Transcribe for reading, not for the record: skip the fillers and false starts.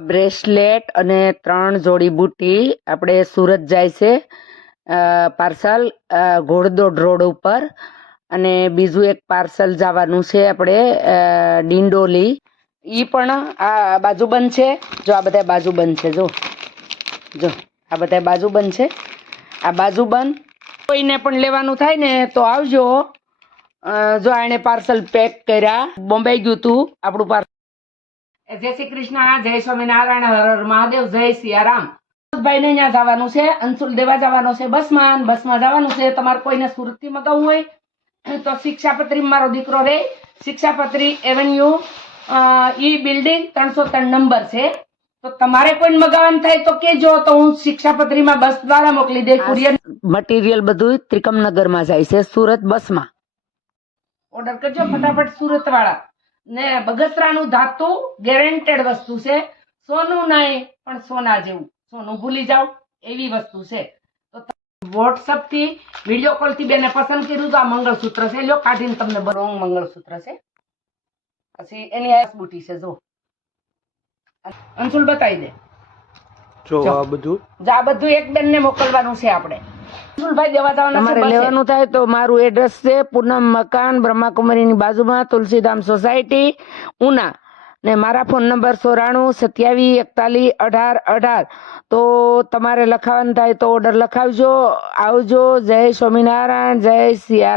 bracelet અને 3 જોડી બુટી આપણે સુરત જાય છે પાર્સલ ઘોડદોડ રોડ ઉપર અને બીજું એક પાર્સલ જવાનું છે આપણે ડિંડોલી ઈ પણ આ બાજુબંધ છે જો આ બધા બાજુબંધ છે જો આ બધા બાજુબંધ છે આ બાજુબંધ કોઈને પણ લેવાનું થાય ને તો આવજો જો આને પાર્સલ પેક કર્યા બોમ્બે ગયું તું આપણું પાર્સલ જય શ્રી કૃષ્ણ જય સ્વામિનારાયણ હર હર મહાદેવ જય સિયારામ ભાઈ ને અહીંયા જવાનું છે અંશુલ દેવા જવાનો છે બસમાં જવાનું છે તમારે કોઈને સુરત થી મગાવવું હોય તો શિક્ષાપત્રી મારો દીકરો રે શિક્ષાપત્રી એવન્યુ ઈ બિલ્ડિંગ 303 નંબર છે તો તમારે કોઈ મગાવવાનું થાય તો કેજો તો હું શિક્ષાપત્રીમાં બસ દ્વારા મોકલી દે કુરિયર મટીરિયલ બધું ત્રિકમનગર માં જાય છે સુરત બસમાં ઓર્ડર કરજો ફટાફટ સુરત વાળા ને બગસરાનું ધાતુ ગેરંટેડ વસ્તુ છે સોનું નહીં પણ સોના જેવું સોનું ભૂલી જાવ એવી વસ્તુ છે તો વોટ્સઅપ થી વિડીયો કોલ થી બેને પસંદ કર્યું તો આ મંગળસૂત્ર છે લ્યો કાઢીને તમને રોંગ મંગળસૂત્ર છે પછી એની આ બુટી છે જો અંશુલ બતાવી દે જો આ બધું એક બેન ને મોકલવાનું છે આપણે અંશુલભાઈ દેવા જવાના છે લેવાનું થાય તો મારું એડ્રેસ છે પૂનમ મકાન બ્રહ્માકુમારીની બાજુમાં તુલસીધામ સોસાયટી ઉના ને મારા ફોન નંબર 9427411818 તો તમારે લખાવાનું થાય તો ઓર્ડર લખાવજો આવજો જય સ્વામિનારાયણ જય સિયા